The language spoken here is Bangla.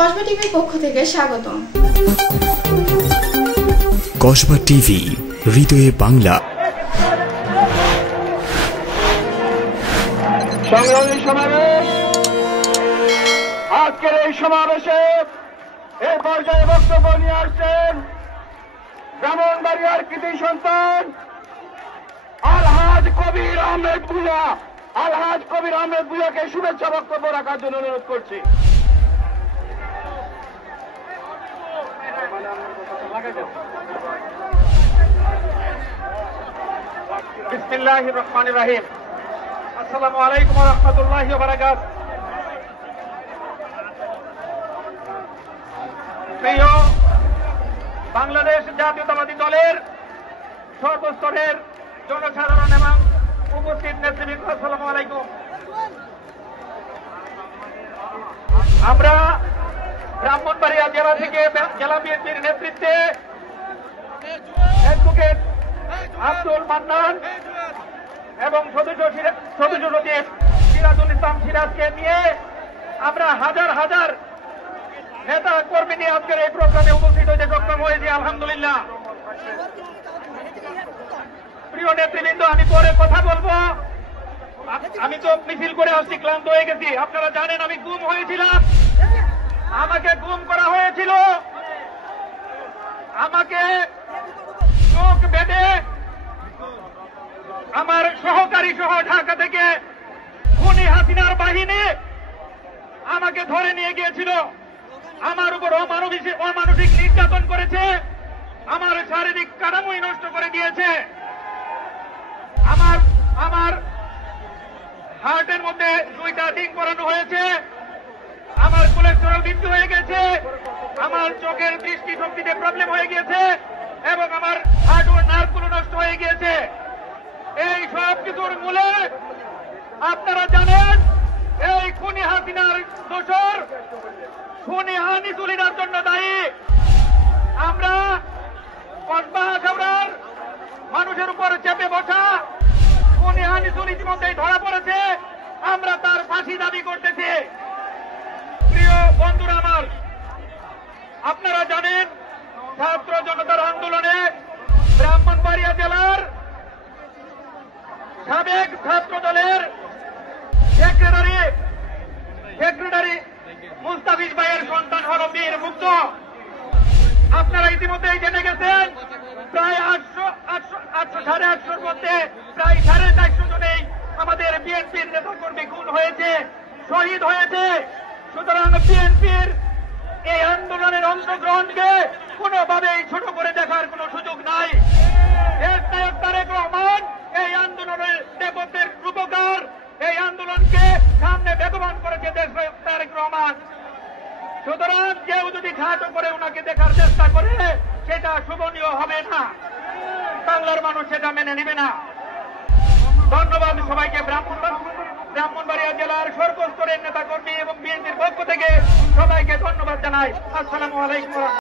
কসবা টিভির পক্ষ থেকে স্বাগতম। কসবা টিভি, হৃদয়ে বাংলা। সংগ্রামী সমাবেশ, আজকের এই সমাবেশে এই পর্যায়ে বক্তব্য নিয়ে আসছেন ব্রাহ্মণবাড়িয়ার কৃতি সন্তান আলহাজ কবির আহমেদ ভূঁইয়া। আলহাজ কবির আহমেদ ভূঁইয়াকে শুভেচ্ছা বক্তব্য রাখার জন্য অনুরোধ করছি। বিসমিল্লাহির রহমানির রহিম। আসসালামু আলাইকুম ওয়া রাহমাতুল্লাহি ওয়া বারাকাতুহু। প্রিয় বাংলাদেশ জাতীয়তাবাদী দলের সর্বস্তরের জনসাধারণ এবং উপস্থিত নেতৃবৃন্দ, আসসালামু আলাইকুম। আমরা ব্রাহ্মণবাড়িয়া জেলা থেকে জেলা বিএনপির নেতৃত্বে অ্যাডভোকেট আব্দুল মান্নান এবং সদস্য সচিব সিরাজুল ইসলাম সিরাজকে নিয়ে আমরা হাজার হাজার নেতা কর্মী নিয়ে আজকের এই প্রোগ্রামে উপস্থিত হতে সক্ষম হয়েছি, আলহামদুলিল্লাহ। প্রিয় নেতৃবৃন্দ, আমি পরে কথা বলবো। আমি তো মিছিল করে আসছি, ক্লান্ত হয়ে গেছি। আপনারা জানেন আমি গুম হয়েছিলাম, আমাকে গুম করা হয়েছিল, আমাকে চোখ বেঁধে আমার সহকারী সহ ঢাকা থেকে খুনি হাসিনার বাহিনী আমাকে ধরে নিয়ে গিয়েছিল, আমার উপর অমানবিক নির্যাতন করেছে, আমার শারীরিক কাঠামোই নষ্ট করে দিয়েছে, আমার হার্টের মধ্যে 2টা ডিং করানো হয়েছে, আমার কোলেস্টেরল বৃদ্ধি হয়ে গেছে, আমার চোখের দৃষ্টি শক্তিতে প্রবলেম হয়ে গিয়েছে এবং আমার হার্ট ও নার্ভগুলো নষ্ট হয়ে গিয়েছে। এই সব কিছুর মূলে আপনারা জানেন এই খুনি হাসিনার দোষর খুনি আনিসুলিনার জন্য দায়ী। আমরা কসবা খাবড়ার মানুষের উপর চেপে বসা খুনি আনিসুল ইতিমধ্যেই ধরা পড়েছে, আমরা তার ফাঁসি দাবি করতেছি। প্রিয় বন্ধুরা আমার, আপনারা জানেন ছাত্র জনতার আন্দোলনে ব্রাহ্মণবাড়িয়া জেলার সাবেক ছাত্র দলের সেক্রেটারি মুস্তাফিজ ভাইয়ের সন্তান হল বীর মুগ্ধ। আপনারা ইতিমধ্যেই জেনে গেছেন প্রায় 800-850 মধ্যে প্রায় 450 জনেই আমাদের বিএনপির নেতাকর্মী খুন হয়েছে, শহীদ হয়েছে। সুতরাং বিএনপির এই আন্দোলনের অংশগ্রহণকে কোনোভাবেই ছোট করে দেখার কোন সুযোগ নাই। দেশ নায়ক তারেক রহমান এই আন্দোলনের নেপথ্যের রূপকার, এই আন্দোলনকে সামনে বেগবান করেছে দেশ নায়ক তারেক রহমান। সুতরাং কেউ যদি ঘাট করে ওনাকে দেখার চেষ্টা করে সেটা শোভনীয় হবে না, বাংলার মানুষ সেটা মেনে নেবে না। ধন্যবাদ সবাইকে। ব্রাহ্মণবাড়িয়া জেলার সর্বস্তরের নেতাকর্মী এবং বিএনপির পক্ষ থেকে সবাইকে ধন্যবাদ জানাই। আসসালামু আলাইকুম।